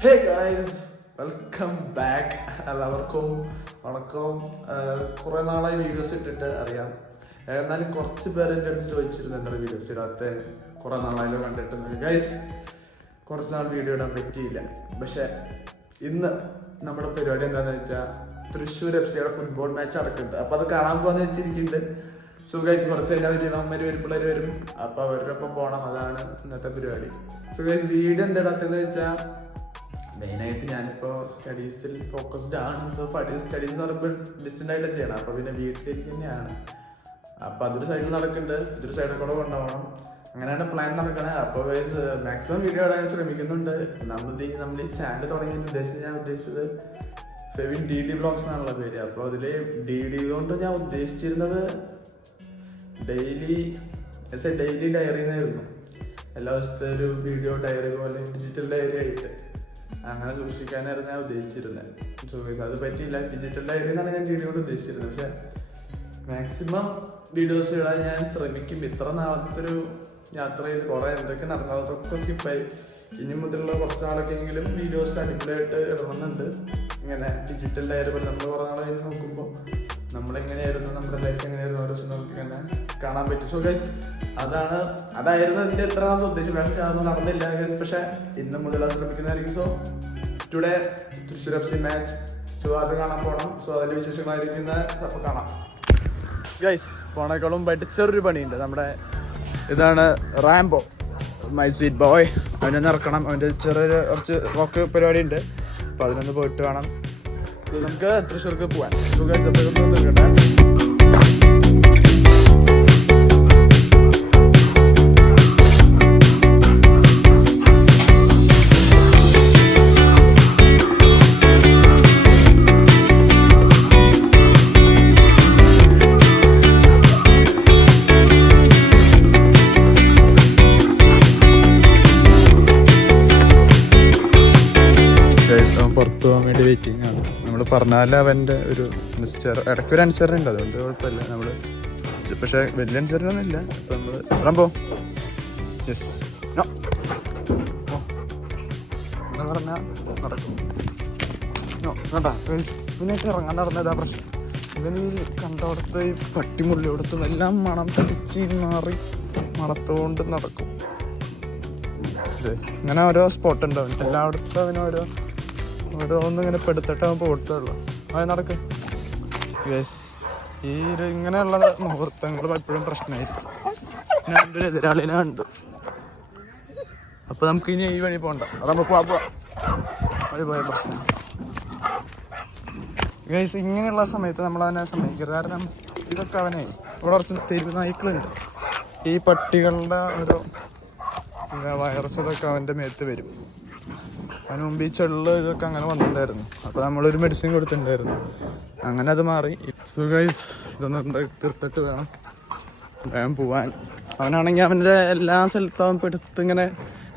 Hey guys, welcome back. എല്ലാവർക്കും വണക്കം. കുറേ നാളായി വീഡിയോസ് ഇട്ടിട്ട് അറിയാം. എന്നാലും കുറച്ച് പേര് എൻ്റെ അടുത്ത് ചോദിച്ചിരുന്നു എന്താ വീഡിയോസ് ഇടാത്ത, കുറേ നാളായാലും കണ്ടിട്ട്. ഗൈസ്, കുറച്ച് നാൾ വീഡിയോ ഇടാൻ പറ്റിയില്ല. പക്ഷെ ഇന്ന് നമ്മുടെ പരിപാടി എന്താണെന്ന് വെച്ചാൽ തൃശ്ശൂർ FC ഫുട്ബോൾ മാച്ച് നടക്കുന്നുണ്ട്. അപ്പോൾ അത് കാണാൻ പോകാന്ന് വെച്ചിരിക്കുന്നുണ്ട്. സോ ഗൈസ്, കുറച്ച് കഴിഞ്ഞാൽ അമ്മര് വരും, പിള്ളേർ വരും. അപ്പോൾ അവരോടൊപ്പം പോകണം. അതാണ് ഇന്നത്തെ പരിപാടി. സോ ഗൈസ്, വീഡിയോ എന്താ ഇടാത്തതെന്ന് വെച്ചാൽ മെയിനായിട്ട് ഞാനിപ്പോൾ സ്റ്റഡീസിൽ ഫോക്കസ്ഡ് ആണ്. സോ സ്റ്റഡീസ് എന്ന് പറയുമ്പോൾ ഡിസ്റ്റൻ്റ് ആയിട്ട് ചെയ്യണം. അപ്പോൾ പിന്നെ വീട്ടിലേക്ക് തന്നെയാണ്. അപ്പോൾ അതൊരു സൈഡിൽ നടക്കുന്നുണ്ട്, ഇതൊരു സൈഡിൽ കൂടെ കൊണ്ടുപോകണം. അങ്ങനെയാണ് പ്ലാൻ നടക്കണേ. അപ്പോൾ ഗൈസ്, മാക്സിമം വീഡിയോ ഇടാൻ ശ്രമിക്കുന്നുണ്ട്. നമ്മൾ ഈ ചാനൽ തുടങ്ങിയതിന് ഞാൻ ഉദ്ദേശിച്ചത് ഫെവിൻ DD വ്ളോഗ്സ് എന്നാണുള്ള പേര്. അപ്പോൾ അതിൽ DD കൊണ്ട് ഞാൻ ഉദ്ദേശിച്ചിരുന്നത് ഡെയിലി ഡയറി എന്നായിരുന്നു. എല്ലാ ദിവസത്തെ ഒരു വീഡിയോ ഡയറി പോലെ ഡിജിറ്റൽ ഡയറി ആയിട്ട് അങ്ങനെ സൂക്ഷിക്കാനായിരുന്നു ഞാൻ ഉദ്ദേശിച്ചിരുന്നത്. സോ അത് പറ്റിയില്ല. ഡിജിറ്റൽ ഡയറി എന്നാണ് ഞാൻ DD കൊണ്ട് ഉദ്ദേശിച്ചിരുന്നത്. പക്ഷെ മാക്സിമം വീഡിയോസ് ഇടാൻ ഞാൻ ശ്രമിക്കും. ഇത്ര നാളത്തെ ഒരു യാത്രയിൽ കുറേ എന്തൊക്കെ നടന്നതൊക്കെ സ്കിപ്പായി. ഇനി മുതലുള്ള കുറച്ച് നാളൊക്കെ എങ്കിലും വീഡിയോസ് അടിപൊളിയായിട്ട് ഇടണമെന്നുണ്ട്. ഇങ്ങനെ ഡിജിറ്റൽ ഡയറി പോലെ നമ്മൾ കുറേ നാളെ നോക്കുമ്പോൾ നമ്മളെങ്ങനെയായിരുന്നു, നമ്മുടെ ലൈഫ് എങ്ങനെയായിരുന്നു, ഓരോ ദിവസം നമുക്ക് ഇങ്ങനെ കാണാൻ പറ്റും. സോ ഗൈസ്, അതായിരുന്നു എൻ്റെ എത്ര നാളത്തെ ഉദ്ദേശം. പക്ഷേ അതൊന്നും നടന്നില്ല ഗൈസ്. പക്ഷേ ഇന്ന് മുതൽ അത് ശ്രമിക്കുന്നതായിരിക്കും. So today Thrissur FC match. So അത് കാണാൻ പോകണം. സോ അതിൻ്റെ വിശേഷങ്ങളായിരിക്കുന്ന അപ്പോൾ കാണാം. ഗൈസ്, പോണേക്കാളും മുമ്പായിട്ട് ചെറിയൊരു പണിയുണ്ട്. നമ്മുടെ ഇതാണ് റാംബോ, മൈ സ്വീറ്റ് ബോയ്. അവനൊന്ന് ഇറക്കണം. അവൻ്റെ ചെറിയൊരു കുറച്ച് വർക്ക് പരിപാടി ഉണ്ട്. അപ്പോൾ അതിനൊന്ന് പോയിട്ട് വേണം നമുക്ക് തൃശ്ശൂർക്ക് പോകാൻ. സുഖം. പുറത്ത് പോകാൻ വേണ്ടി വെയിറ്റിംഗ് ആണ്. നമ്മൾ പറഞ്ഞാലും അവൻ്റെ ഒരു ഇടയ്ക്കൊരു അനുസരണ ഉണ്ട്. അതുകൊണ്ട് കുഴപ്പമില്ല. നമ്മൾ പക്ഷേ വലിയ അനുസരണ ഇല്ല. അപ്പം നമ്മൾ റംബോ യെസ് എന്ന് പറഞ്ഞാൽ നടക്കും കേട്ടാ. ഇവനൊക്കെ ഇറങ്ങാൻ നടന്നതാ പ്രശ്നം. ഇവന് ഈ കണ്ടോടത്ത് ഈ പട്ടിമുള്ളിയോടത്തും എല്ലാം മണം തടിച്ച് മാറി മണത്തോണ്ട് നടക്കും. ഇങ്ങനെ ഓരോ സ്പോട്ട് ഉണ്ടാവും എല്ലായിടത്തും. അവന് ഓരോന്നും ഇങ്ങനെ പെടുത്തിട്ട് അവൻ പോയിട്ടുള്ളൂ. അത് നടക്ക്. യെസ്, ഈ ഇങ്ങനെയുള്ള മുഹൂർത്തങ്ങൾ എപ്പോഴും പ്രശ്നമായിരിക്കും. ഞാൻ എൻ്റെ ഒരു എതിരാളിനെ കണ്ടു. അപ്പോൾ നമുക്ക് ഇനി ഈ വഴി പോകണ്ട. അത് നമുക്ക് വഴി പോയ പ്രശ്നം. ഗൈസ്, ഇങ്ങനെയുള്ള സമയത്ത് നമ്മളവനെ സമ്മതിക്കരുത്. കാരണം ഇതൊക്കെ അവനെ ഇവിടെ കുറച്ച് തെരുവ് നായ്ക്കളുണ്ട്. ഈ പട്ടികളുടെ ഒരു വൈറസ് ഇതൊക്കെ അവൻ്റെ മേത്ത് വരും. അതിന് മുമ്പ് ഈ ചെള്ള് ഇതൊക്കെ അങ്ങനെ വന്നിട്ടുണ്ടായിരുന്നു. അപ്പോൾ നമ്മളൊരു മെഡിസിൻ കൊടുത്തിട്ടുണ്ടായിരുന്നു. അങ്ങനെ അത് മാറി. സോ ഗൈസ്, ഇതൊന്ന് തീർത്തിട്ട് വേണം വേഗം പോവാൻ. അവനാണെങ്കിൽ അവൻ്റെ എല്ലാ സ്ഥലത്തും അവൻ പെടുത്ത് ഇങ്ങനെ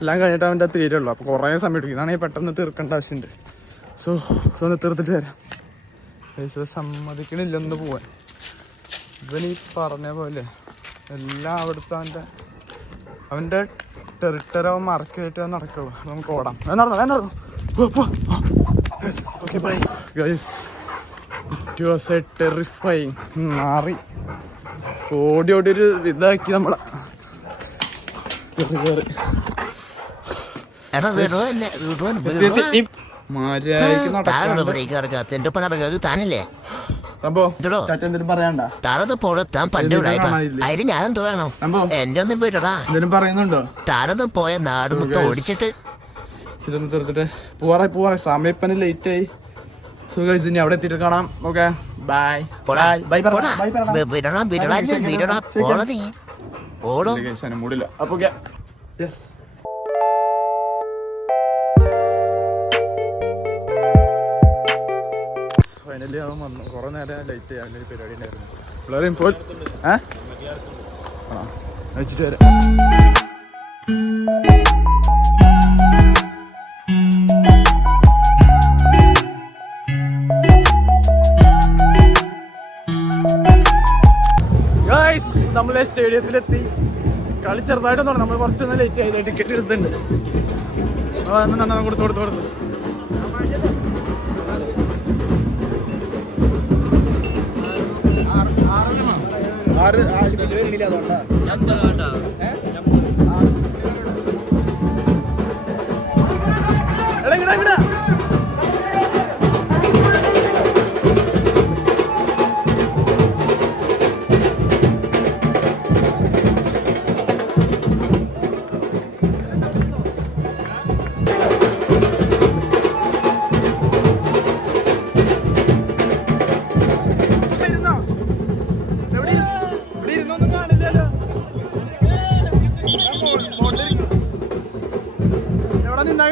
എല്ലാം കഴിഞ്ഞിട്ട് അവൻ്റെ തീരുള്ളൂ. അപ്പോൾ കുറേ സമയം എടുക്കും. ഇതാണെങ്കിൽ പെട്ടെന്ന് തീർക്കേണ്ട ആവശ്യമുണ്ട്. സോ ഒന്ന് തീർത്തിട്ട് വരാം. ഗൈസ്, സമ്മതിക്കണില്ലൊന്ന് പോവാൻ. ഇവനീ പറഞ്ഞ പോലെ എല്ലാം അവിടുത്തെ അവൻ്റെ ടെറിട്ടറി അവൻ മറക്കായിട്ട് നടക്കുള്ളൂ. നമുക്ക് ഓടാം. നടന്നു. Guys, it was A terrifying. മാറി ഓടി ഒരു ഇതാക്കി നമ്മളെ താനല്ലേ എന്റെ ഒന്നും പോയിട്ടാ പറയുന്നുണ്ടോ? താനൊന്ന് പോയ നാട് മൊത്തം ഓടിച്ചിട്ട് ഇതൊന്ന് തീർത്തിട്ട് പോവാറായി. സമയപ്പന് ലേറ്റ് ആയി. സോ ഗൈസ്, ഇനി അവിടെ എത്തിയിട്ട് കാണാം. Okay, bye. മൂടില്ല. അപ്പൊ യെസ്, ഫൈനലി അവൻ വന്നു. കുറേ നേരം ലേറ്റ് ആയി. അതിൻ്റെ പരിപാടി ഉണ്ടായിരുന്നു. പിള്ളേരും ഇപ്പോൾ വെച്ചിട്ട് വരാം. നമ്മളെ സ്റ്റേഡിയത്തിലെത്തി. കളി ചെറുതായിട്ടൊന്നും നമ്മൾ കുറച്ചൊന്ന് ലേറ്റ് ആയി. ടിക്കറ്റ് എടുത്തിട്ടുണ്ട്. കൊടുത്തു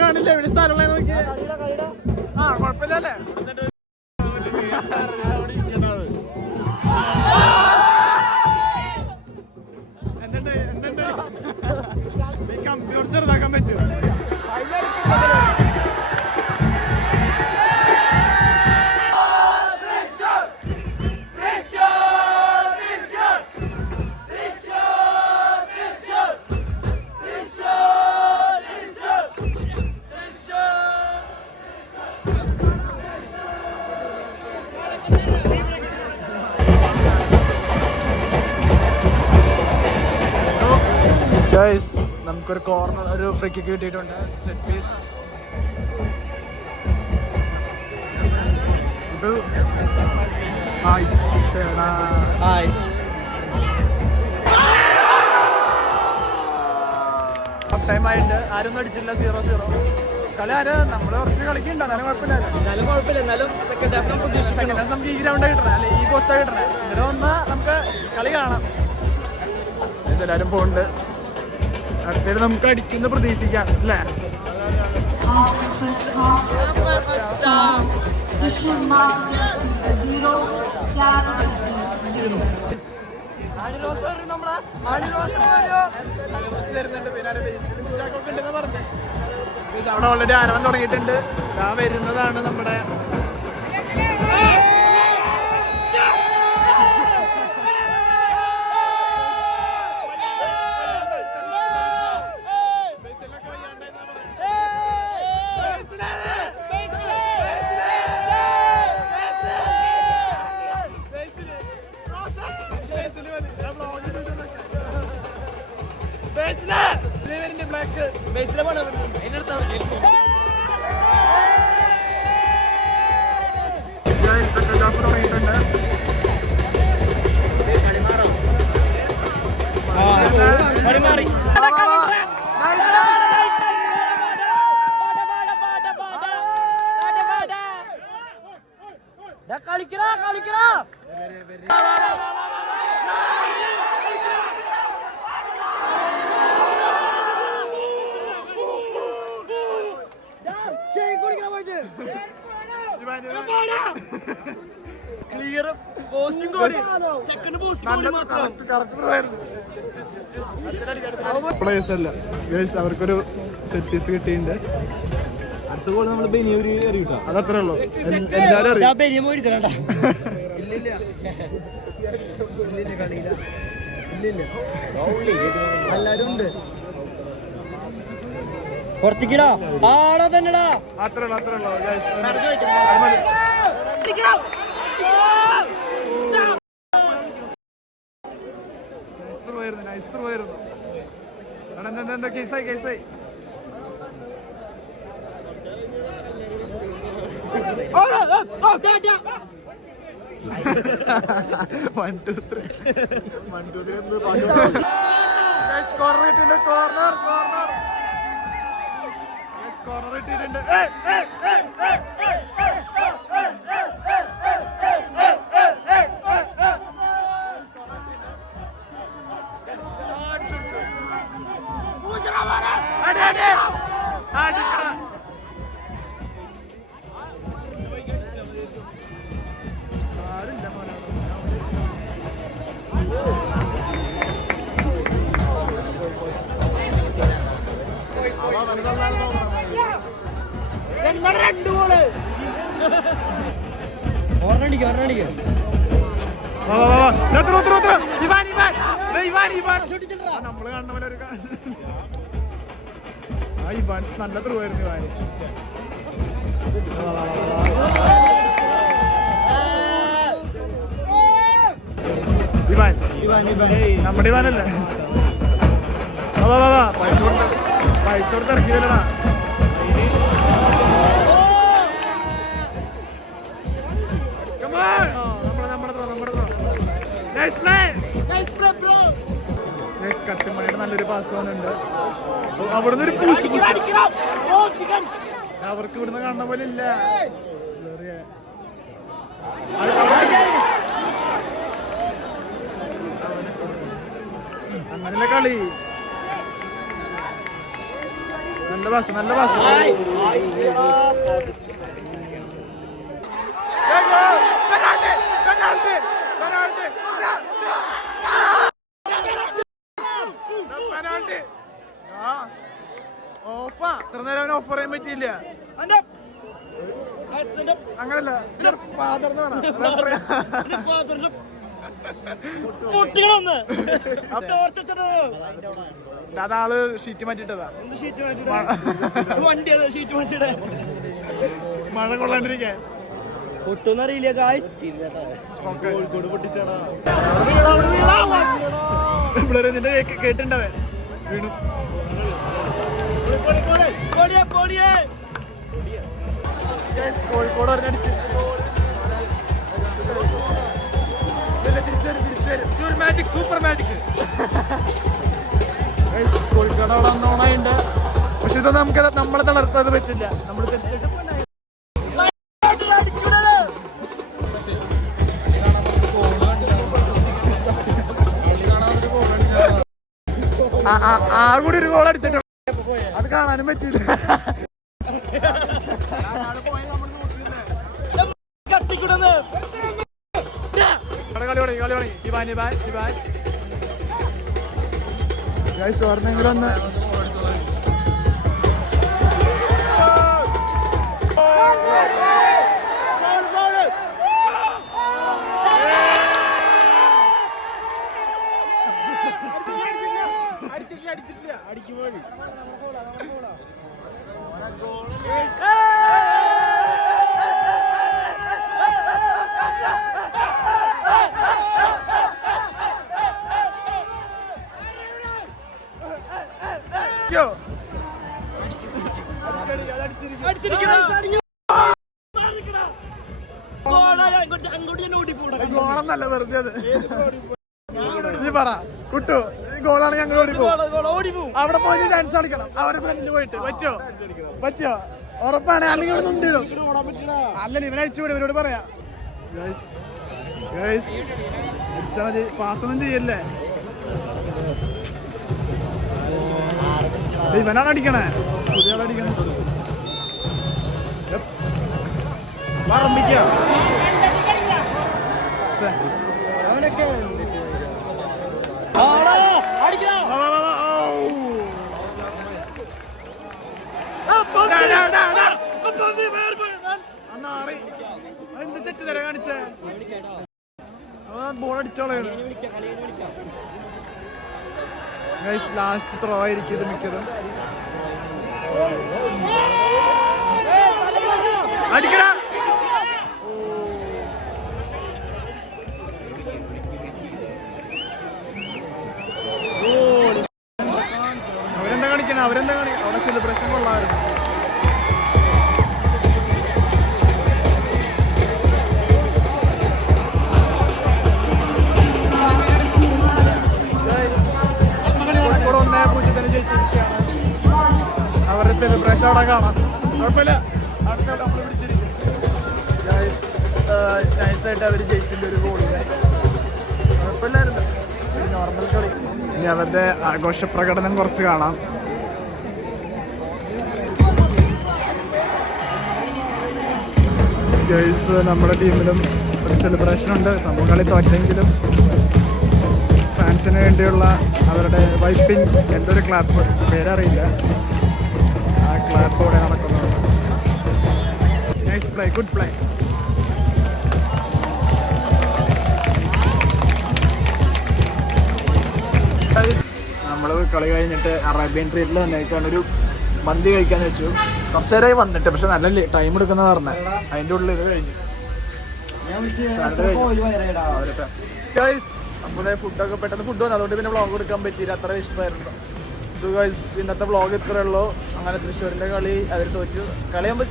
കാണില്ല എവിടെ സ്ഥലമുള്ള നോക്കി ആ കുഴപ്പമില്ലല്ലേ എന്തുണ്ട് കമ്പ്യൂട്ടർ ചെറുതാക്കാൻ പറ്റുമോ ഗൈസ് നമുക്കൊരു കോർണർ ഒരു ഫ്രീ കിക്ക് കിട്ടിയിട്ടുണ്ട് സെറ്റ് പീസ് ഇത് ഹാഫ് ടൈം ആയിട്ട് ആരൊന്നും അടിച്ചില്ല 0-0 കളി ആര് നമ്മള് കുറച്ച് കളിക്കുന്നുണ്ട് എന്നാലും കുഴപ്പമില്ല സെക്കൻഡ് ഹാഫ് നമുക്ക് ഈ ഗ്രൗണ്ടാണ് കിട്ടണേ അല്ലെ ഈ പോസ്റ്റാണ് കിട്ടണേ എന്നിട്ട് വന്നാൽ നമുക്ക് കളി കാണാം എല്ലാവരും പോകുന്നുണ്ട് അടുത്തേക്ക് നമുക്ക് അടിക്കുന്ന പ്രതീക്ഷിക്കാം അല്ലേ അവിടെ ഓൾറെഡി ആരവൻ തുടങ്ങിയിട്ടുണ്ട് ആ വരുന്നതാണ് നമ്മുടെ കളിക്കടാ ക്ലിയർ പോസ്റ്റും കൂടി ചെക്കന് പോസ്റ്റ് മാത്രം പ്ലേയേഴ്സ് അല്ല ഗൈസ് അവർക്കൊരു സെറ്റ് പീസ് കിട്ടിയിട്ടുണ്ട് അടുത്ത ഗോൾ നമ്മൾ ബെനിയൂര് അറിയിട്ടോ അതത്രേ ഉള്ളൂ എല്ലാവരും എല്ലാരും ഉണ്ട് പുറത്തേക്കിടാ ആടാ തന്നെടാ അത്രേ ഉള്ളൂ കേസായി കോർണർ ഇട്ടിട്ടുണ്ട് രണ്ട് ഗോള് നമ്മള് കാണുന്ന പോലെ ഒരു നല്ല ത്രൂ ആയിരുന്നു നമ്മുടെ ഇവാനല്ലേ പൈസ കൊടുത്ത് ഇറക്കിയല്ലടാ കട്ടിമണിയുടെ നല്ലൊരു പാസ് വന്നിട്ടുണ്ട് അവിടുന്ന് ഒരു അവർക്ക് ഇവിടുന്ന് കാണുന്ന പോലെ ഇല്ല അങ്ങനെയുള്ള കളി നല്ല പാസ് നല്ല പാസ് ഓഫാ ഇത്ര നേരം അവന് ഓഫർ ചെയ്യാൻ പറ്റിയില്ല അങ്ങനല്ല ഫാദർ അതാള് ഷീറ്റ് മാറ്റിട്ടതാ മഴ കൊള്ളാണ്ടിരിക്കാൻ പൊട്ടുന്നറിയില്ല കോഴിക്കോട് പൊട്ടിച്ചാടാ നിന്റെ കേട്ടിണ്ടവൻ വീണു കോഴിക്കോട് പറഞ്ഞടിച്ച് മാജിക് സൂപ്പർ മാജിക് കോഴിക്കോട് അവിടെ വന്നോണുണ്ട് പക്ഷെ ഇത് നമുക്ക് നമ്മളെ തളർത്താതെ പറ്റില്ല നമ്മൾ തിരിച്ചിട്ട് ആ കൂടി ഒരു ഗോൾ അടിച്ചിട്ടുണ്ട് അത് കാണാനും പറ്റിയില്ല ഓർന്നെങ്കിലൊന്ന് അടിച്ചിട്ടില്ല അടിക്കുമോ ഗോളെന്നല്ല വെറുതെ അത് നീ പറ കുട്ടു ഗോളാണ് ഞങ്ങൾ ഓടിപ്പോവും അവിടെ പോയി ഡാൻസ് കളിക്കണം അവരുടെ ഫ്രണ്ടിൽ പോയിട്ട് പറ്റോ ഉറപ്പാണ് അല്ലെങ്കിൽ ഇവിടെ നിന്നിടും അല്ലല്ലോ ഇവനെ അടിച്ചുകൂടി ഇവരോട് പറയാം പാസൊന്നും ചെയ്യല്ലേ ഇവനാണ് അടിക്കണേ പുതിയ ആളടിക്കണേ അവനൊക്കെ എന്ത് ചെറ്റ് തരാ കാണിച്ചേ ബോൾ അടിച്ചോളാണ് ലാസ്റ്റ് ത്രോ ആയിരിക്കും ഇത് മിക്കതും അടിക്കടാ അവരെന്താ കാണിക്കണം അവിടെ സെലിബ്രേഷൻ കൊള്ളാമായിരുന്നു അവരുടെ സെലിബ്രേഷൻ അവിടെ കാണാം കുഴപ്പമില്ല അടുത്ത നമ്മൾ പിടിച്ചിരിക്കും നൈസായിട്ട് അവർ ജയിച്ചിൻ്റെ ഒരു ഗോളിന് കുഴപ്പമില്ലായിരുന്നു ഒരു നോർമൽ കളി ഇനി അവരുടെ ആഘോഷ പ്രകടനം കുറച്ച് കാണാം ഗേൾസ് നമ്മുടെ ടീമിലും ഒരു സെലിബ്രേഷൻ ഉണ്ട് സംഭവം കളി തോറ്റെങ്കിലും ഫാൻസിന് വേണ്ടിയുള്ള അവരുടെ വൈപ്പിംഗ് എന്തൊരു ക്ലാപ്പ് പേരറിയില്ല ആ ക്ലാപ്പ് ഇവിടെ നടക്കുന്നുണ്ട് നൈസ് പ്ലേ ഗുഡ് പ്ലേ നമ്മൾ കളി കഴിഞ്ഞിട്ട് അറേബ്യൻ ട്രീറ്റിൽ വന്നേക്കാണ് ഒരു മന്തി കഴിക്കാൻ വെച്ചു. കുറച്ചു നേരമായി വന്നിട്ട്, പക്ഷെ നല്ല ടൈം എടുക്കുന്ന പറഞ്ഞ അതിന്റെ ഉള്ളിൽ ഇത് കഴിഞ്ഞു. നമ്മുടെ ഫുഡൊക്കെ പെട്ടെന്ന് ഫുഡ് വന്നു, അതുകൊണ്ട് പിന്നെ വ്ളോഗ് എടുക്കാൻ പറ്റിയില്ല, അത്ര ഇഷ്ടമായിരുന്നു. സോ ഗൈസ്, ഇന്നത്തെ വ്ളോഗ് ഇത്രേ ഉള്ളൂ. അങ്ങനെ തൃശ്ശൂരിന്റെ കളി അതിൽ തോറ്റു. കളിയാകുമ്പോൾ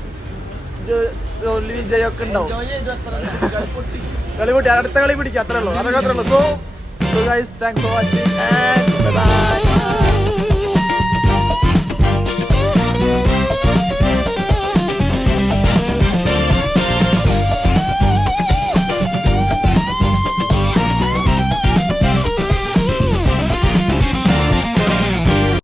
തോൽവി വിജയമൊക്കെ ഉണ്ടാവും. കളി പൊട്ടി, അടുത്ത കളി പിടിക്കുക, അത്രേ ഉള്ളൂ. അതൊക്കെ അത്രേ ഉള്ളൂ. So guys, thanks for watching and by.